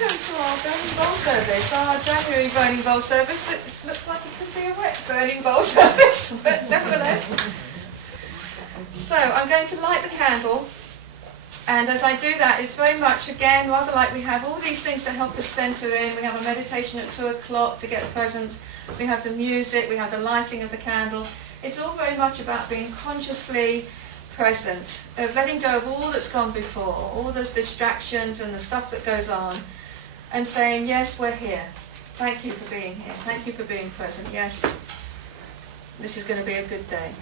welcome to our burning bowl service, our January burning bowl service. This looks like it could be a wet burning bowl service, but nevertheless. So I'm going to light the candle, and as I do that, it's very much, again, rather like we have all these things to help us center in. We have a meditation at 2 o'clock to get present. We have the music, we have the lighting of the candle. It's all very much about being consciously present, of letting go of all that's gone before, all those distractions and the stuff that goes on, and saying, yes, we're here. Thank you for being here. Thank you for being present. Yes, this is going to be a good day.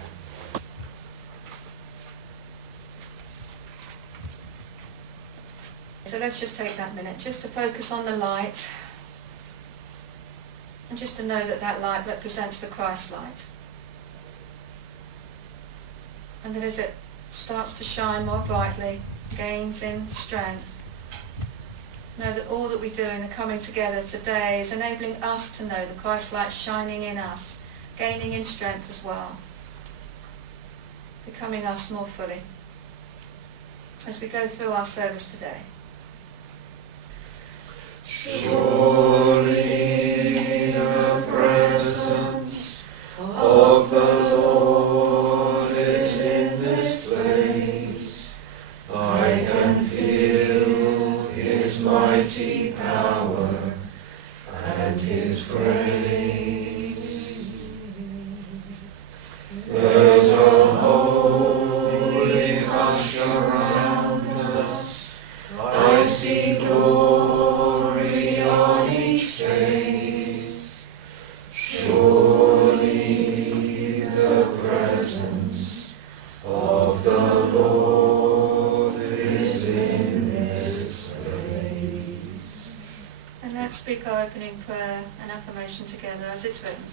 So let's just take that minute just to focus on the light, and just to know that that light represents the Christ light. And that as it starts to shine more brightly, gains in strength, know that all that we do in the coming together today is enabling us to know the Christ light shining in us, gaining in strength as well, becoming us more fully as we go through our service today. Surely the presence of the Lord is in this place. I can feel His mighty power and His grace. There's a holy hush around us. I see glory on each face. Surely the presence of the Lord is in this place. And let's speak our opening prayer and affirmation together as it's written.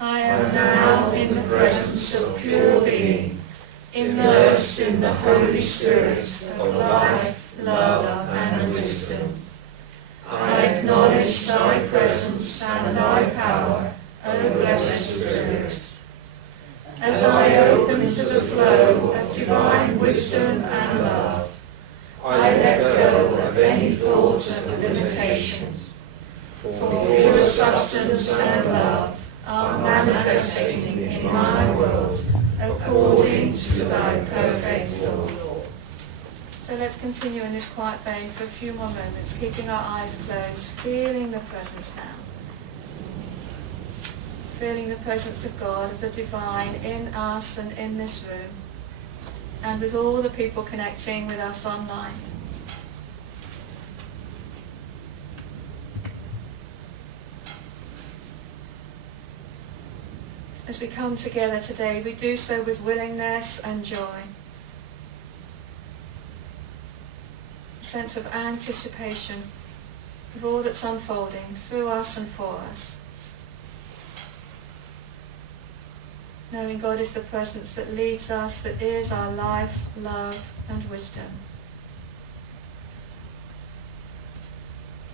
I am now in the presence of pure being, immersed in the Holy Spirit of life, love and wisdom. I acknowledge thy presence and thy power, O blessed Spirit. As I open to the flow of divine wisdom and love, I let go of any thought of limitation. For pure substance and love are manifesting in my world according to thy perfect law. So let's continue in this quiet vein for a few more moments, keeping our eyes closed, feeling the presence now. Feeling the presence of God, of the divine in us and in this room, and with all the people connecting with us online. As we come together today, we do so with willingness and joy. A sense of anticipation of all that's unfolding through us and for us. Knowing God is the presence that leads us, that is our life, love and wisdom.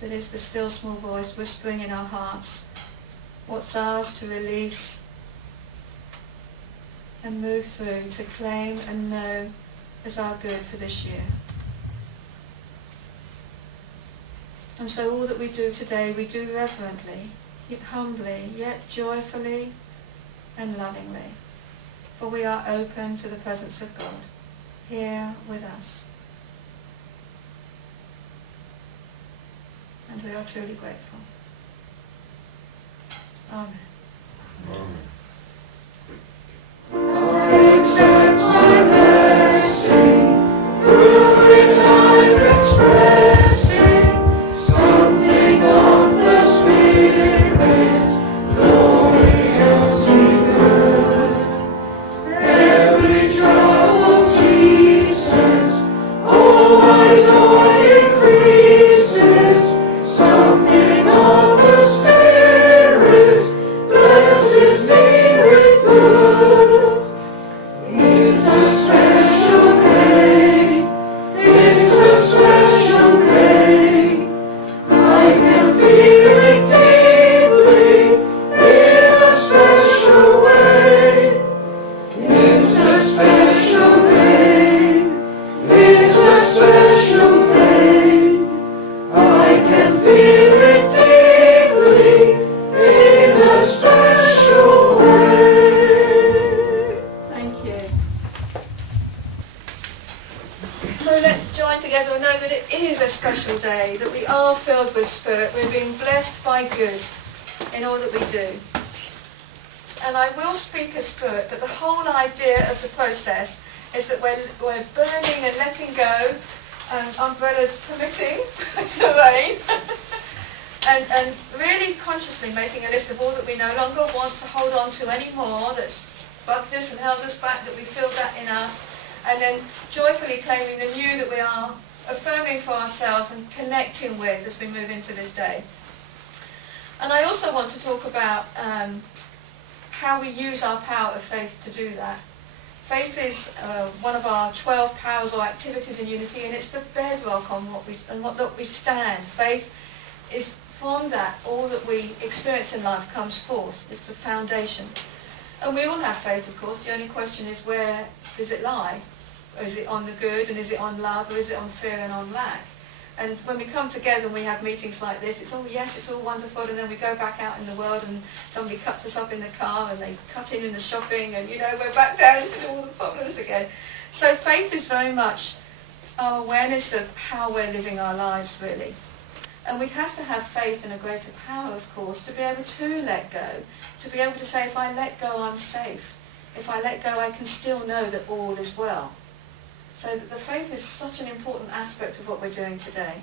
That is the still small voice whispering in our hearts what's ours to release and move through, to claim and know as our good for this year. And so all that we do today, we do reverently, yet humbly, yet joyfully and lovingly. For we are open to the presence of God, here with us. And we are truly grateful. Amen. Amen. I accept my blessing, through it I'm expressing something of the Spirit, gloriously good. Every trouble ceases, all my joy increases, something of the Spirit, Spirit, we're being blessed by good in all that we do. And I will speak us through it, but the whole idea of the process is that we're burning and letting go, and umbrellas permitting the rain, and really consciously making a list of all that we no longer want to hold on to anymore, that's bugged us and held us back, that we feel that in us, and then joyfully claiming the new that we are affirming for ourselves and connecting with as we move into this day. And I also want to talk about how we use our power of faith to do that. Faith is one of our 12 powers or activities in unity, and it's the bedrock on what we stand. Faith is from that, all that we experience in life comes forth. It's the foundation. And we all have faith, of course. The only question is, where does it lie? Is it on the good, and is it on love, or is it on fear and on lack? And when we come together and we have meetings like this, it's all, yes, it's all wonderful, and then we go back out in the world and somebody cuts us up in the car and they cut in the shopping, and we're back down into all the problems again. So faith is very much our awareness of how we're living our lives, really. And we have to have faith in a greater power, of course, to be able to let go, to be able to say, if I let go, I'm safe. If I let go, I can still know that all is well. So the faith is such an important aspect of what we're doing today.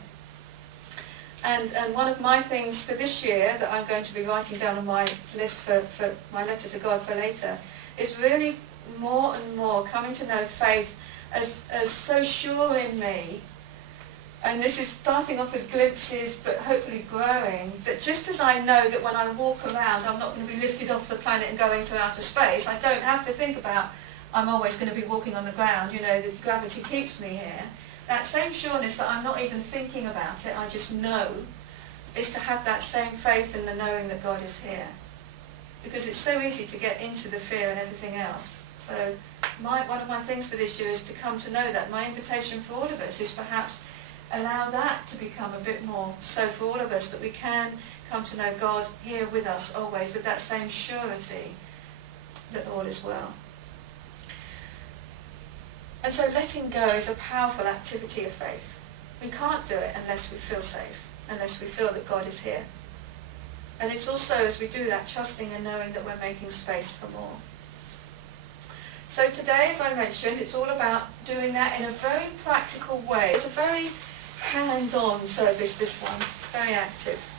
And one of my things for this year that I'm going to be writing down on my list for my letter to God for later is really more and more coming to know faith as so sure in me. And this is starting off as glimpses, but hopefully growing, that just as I know that when I walk around, I'm not going to be lifted off the planet and go into outer space, I don't have to think about I'm always going to be walking on the ground, that gravity keeps me here. That same sureness that I'm not even thinking about it, I just know, is to have that same faith in the knowing that God is here. Because it's so easy to get into the fear and everything else. So one of my things for this year is to come to know that. My invitation for all of us is perhaps allow that to become a bit more so for all of us, that we can come to know God here with us always with that same surety that all is well. And so letting go is a powerful activity of faith. We can't do it unless we feel safe, unless we feel that God is here. And it's also, as we do that, trusting and knowing that we're making space for more. So today, as I mentioned, it's all about doing that in a very practical way. It's a very hands-on service, this one, very active.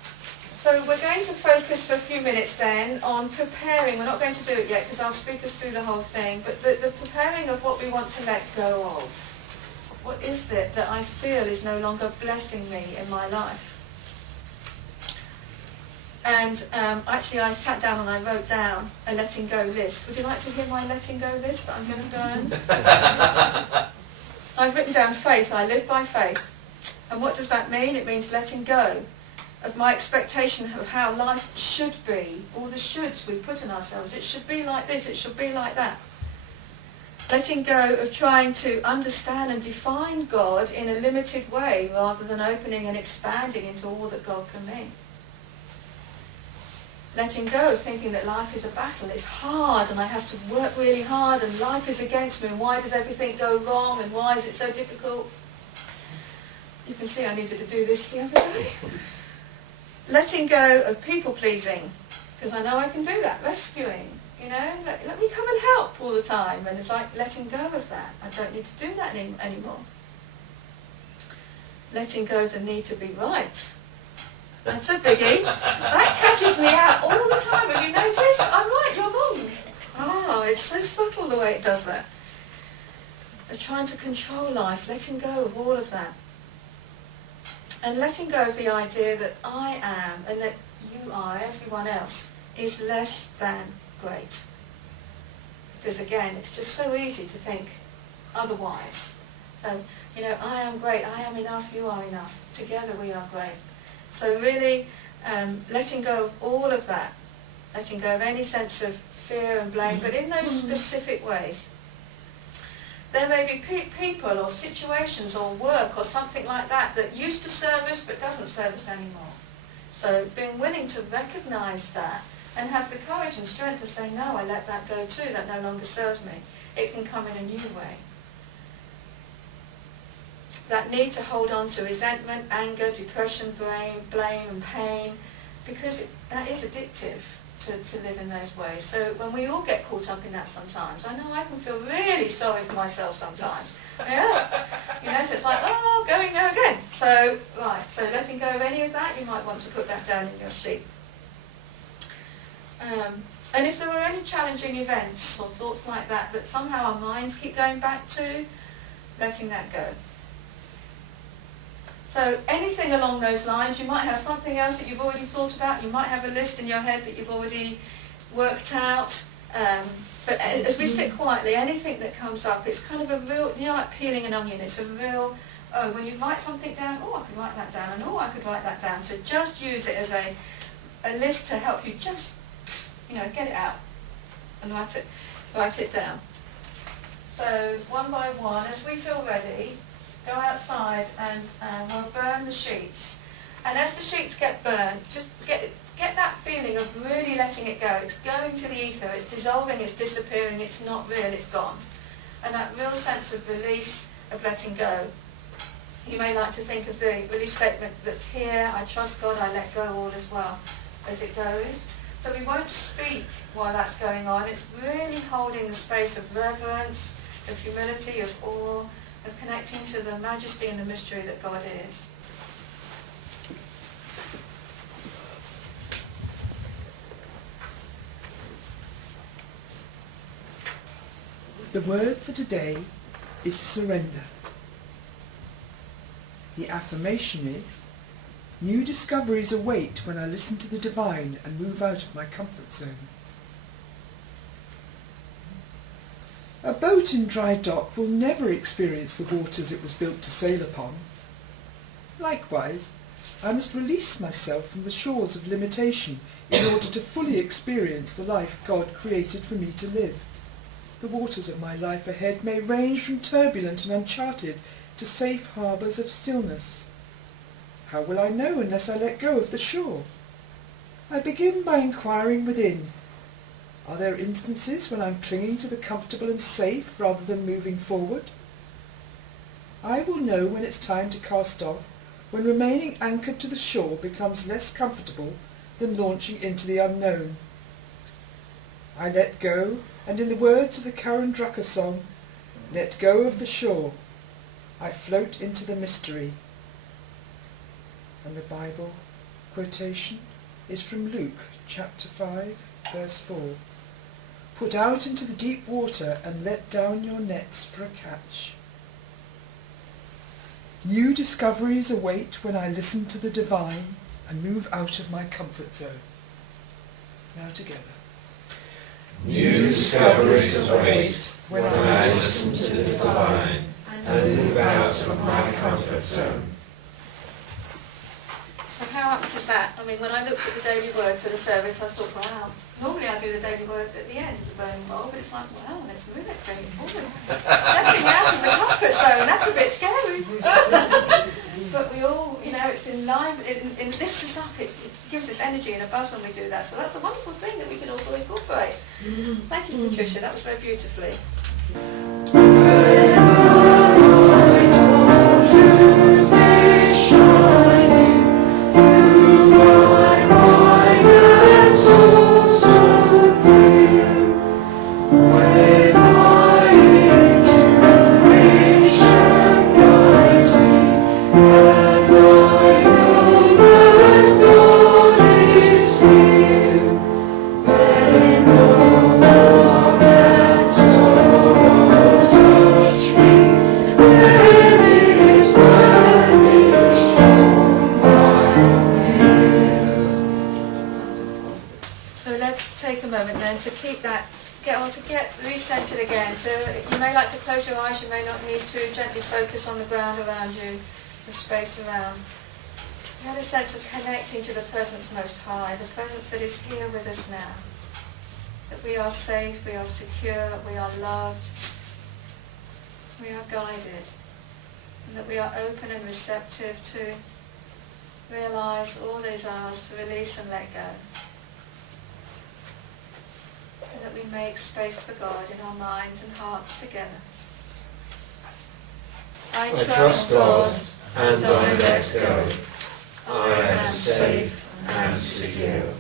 So we're going to focus for a few minutes then on preparing. We're not going to do it yet because I'll speak us through the whole thing, but the preparing of what we want to let go of. What is it that I feel is no longer blessing me in my life? And actually I sat down and I wrote down a letting go list. Would you like to hear my letting go list that I'm going to burn? I've written down faith. I live by faith. And what does that mean? It means letting go of my expectation of how life should be, all the shoulds we put in ourselves. It should be like this, it should be like that. Letting go of trying to understand and define God in a limited way rather than opening and expanding into all that God can mean. Letting go of thinking that life is a battle, it's hard and I have to work really hard and life is against me and why does everything go wrong and why is it so difficult? You can see I needed to do this the other day. Letting go of people-pleasing, because I know I can do that, rescuing, let me come and help all the time, and it's like letting go of that. I don't need to do that anymore. Letting go of the need to be right. That's a biggie. That catches me out all the time. Have you noticed? I'm right, you're wrong. Oh, it's so subtle the way it does that. They're trying to control life, letting go of all of that. And letting go of the idea that I am and that you are, everyone else, is less than great. Because again, it's just so easy to think otherwise. So, I am great, I am enough, you are enough. Together we are great. So really, letting go of all of that. Letting go of any sense of fear and blame, but in those specific ways. There may be people or situations or work or something like that that used to serve us but doesn't serve us anymore. So being willing to recognise that and have the courage and strength to say, no, I let that go too, that no longer serves me. It can come in a new way. that need to hold on to resentment, anger, depression, blame and pain, because that is addictive to live in those ways. So when we all get caught up in that sometimes, I know I can feel really sorry for myself sometimes. Yeah. You know, so it's like, oh, going there again. So, right, so letting go of any of that, you might want to put that down in your sheet. And if there were any challenging events or thoughts like that that somehow our minds keep going back to, letting that go. So anything along those lines, you might have something else that you've already thought about, you might have a list in your head that you've already worked out, but as we sit quietly, anything that comes up, it's kind of a real, you know, like peeling an onion, it's a real, oh, when you write something down, oh, I can write that down, and oh, I could write that down. So just use it as a list to help you just, you know, get it out and write it down. So one by one, as we feel ready, go outside and we'll burn the sheets. And as the sheets get burned, just get that feeling of really letting it go. It's going to the ether, it's dissolving, it's disappearing, it's not real, it's gone. And that real sense of release, of letting go. You may like to think of the release statement that's here, I trust God, I let go all as well as it goes. So we won't speak while that's going on. It's really holding the space of reverence, of humility, of awe, of connecting to the majesty and the mystery that God is. The word for today is surrender. The affirmation is, new discoveries await when I listen to the divine and move out of my comfort zone. A boat in dry dock will never experience the waters it was built to sail upon. Likewise, I must release myself from the shores of limitation in order to fully experience the life God created for me to live. The waters of my life ahead may range from turbulent and uncharted to safe harbours of stillness. How will I know unless I let go of the shore? I begin by inquiring within. Are there instances when I'm clinging to the comfortable and safe rather than moving forward? I will know when it's time to cast off, when remaining anchored to the shore becomes less comfortable than launching into the unknown. I let go, and in the words of the Karen Drucker song, let go of the shore, I float into the mystery. And the Bible quotation is from Luke chapter 5, verse 4. Put out into the deep water and let down your nets for a catch. New discoveries await when I listen to the divine and move out of my comfort zone. Now together. New discoveries await when I listen to the divine and move out of my comfort zone. So how apt is that? I mean, when I looked at the daily word for the service, I thought, wow, normally I do the daily word at the end of the burning bowl, but it's like, wow, let's move it, bring it forward. Stepping out of the comfort zone, that's a bit scary. But we all, you know, it's in line, it lifts us up, it gives us energy and a buzz when we do that. So that's a wonderful thing that we can also incorporate. Thank you, Patricia, that was very beautifully. Recentered again. So you may like to close your eyes, you may not need to. Gently focus on the ground around you, the space around. You had a sense of connecting to the presence most high, the presence that is here with us now. That we are safe, we are secure, we are loved, we are guided, and that we are open and receptive to realise all is ours, to release and let go. And that we make space for God in our minds and hearts together. I trust God and I let go. I am safe and secure.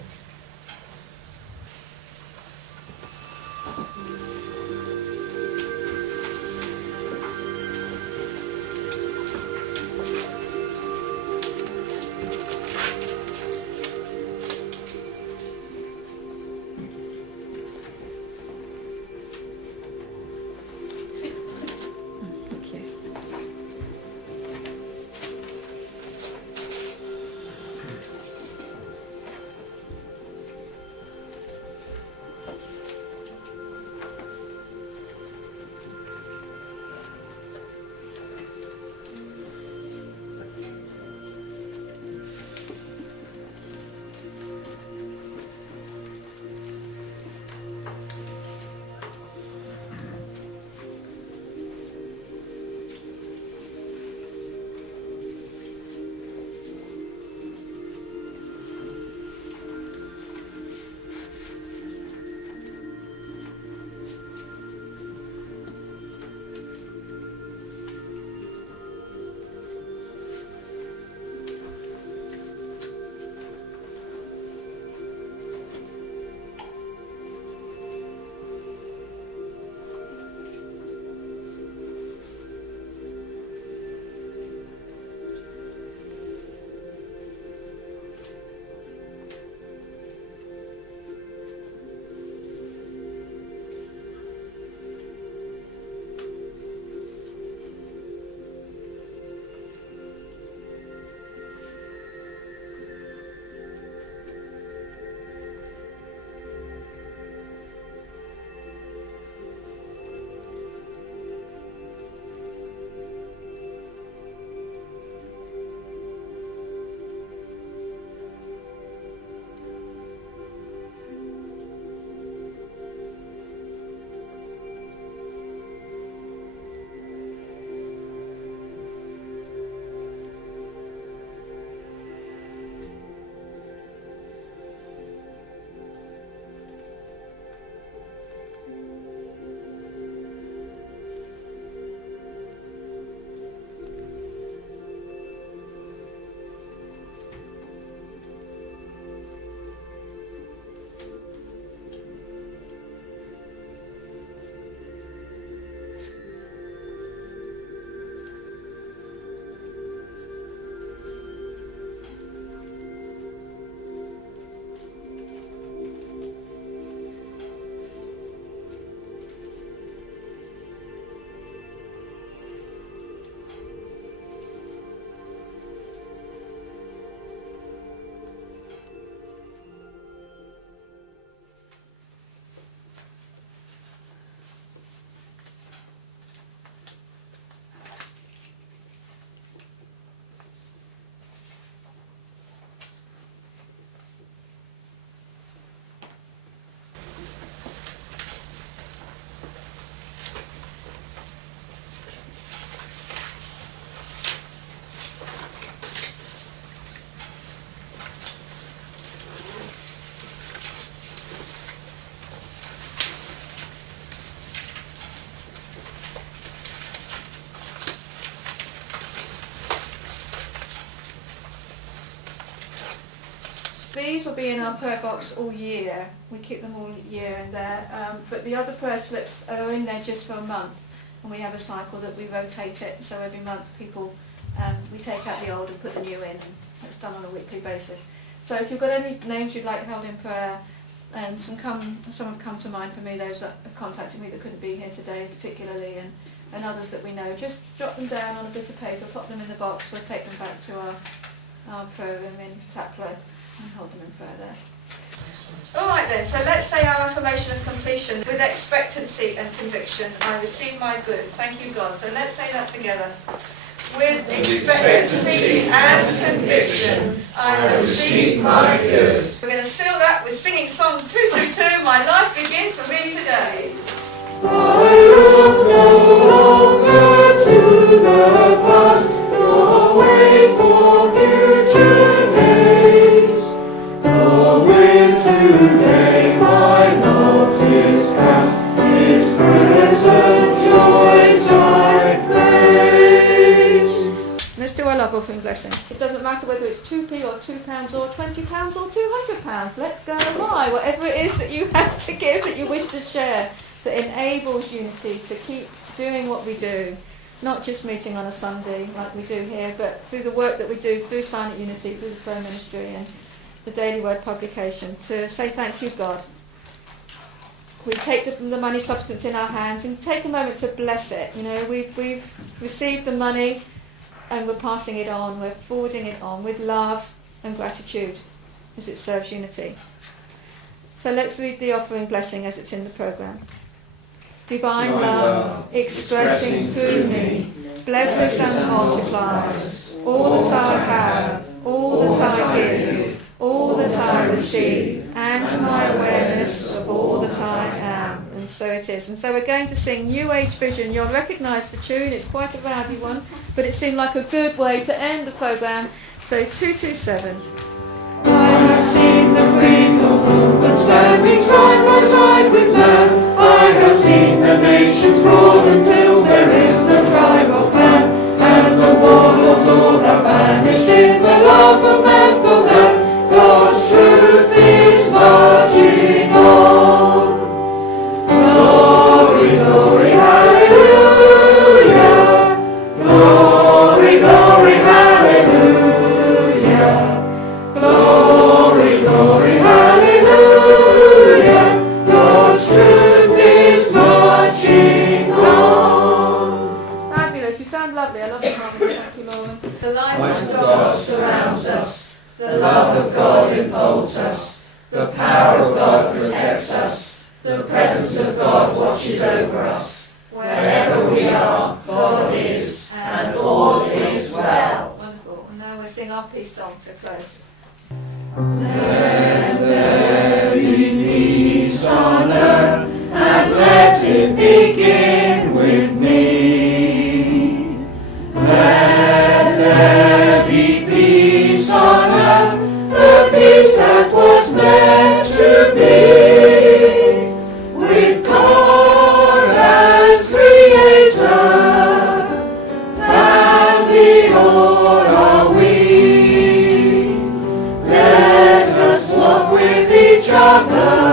These will be in our prayer box all year. We keep them all year in there. But the other prayer slips are in there just for a month. And we have a cycle that we rotate it. So every month people, we take out the old and put the new in. And it's done on a weekly basis. So if you've got any names you'd like held in prayer, and some have come to mind for me, those that have contacted me that couldn't be here today particularly, and others that we know, just drop them down on a bit of paper, pop them in the box. We'll take them back to our prayer room in Taplow and hold them in prayer there. All right then, so let's say our affirmation of completion with expectancy and conviction. I receive my good. Thank you, God. So let's say that together. With expectancy and conviction, I receive my good. We're going to seal that with singing song 222, My Life Begins for Me Today. I look no longer to the past, nor wait for future days. For with today my lot is cast, His present joys I praise. or £20 or £200. Let's go awry. Whatever it is that you have to give, that you wish to share, that enables unity to keep doing what we do. Not just meeting on a Sunday like we do here, but through the work that we do through Silent Unity, through the prayer ministry and the Daily Word publication, to say thank you, God. We take the money substance in our hands and take a moment to bless it. You know, we've received the money and we're passing it on, we're forwarding it on with love and gratitude as it serves unity. So let's read the offering blessing as it's in the programme. Divine love, expressing through me, blesses and multiplies all that I have, all that I give, all that I receive, and my awareness of all that I am. And so it is. And so we're going to sing New Age Vision. You'll recognise the tune, it's quite a rowdy one, but it seemed like a good way to end the programme. So 227. I have seen the freedom movement standing side by side with man. I have seen the nations brought until there is no tribe or clan, and the warlords all have vanished in the love of man for man. God's truth is marching on. Glory, glory, hallelujah. Glory, glory, hallelujah. Glory, glory, hallelujah. God's truth is marching on. Fabulous. You sound lovely. I love the harmony. Thank you, Lauren. The light of God surrounds us. The love of God enfolds us. The power of God protects us. The presence of God watches over us. Wherever we are, God is, and all is well. Wonderful. And now we'll sing our peace song to close. Let there be peace on earth, and let it begin with me. Let there be peace on earth, the peace that was meant to be. With God as Creator, family all are we. Let us walk with each other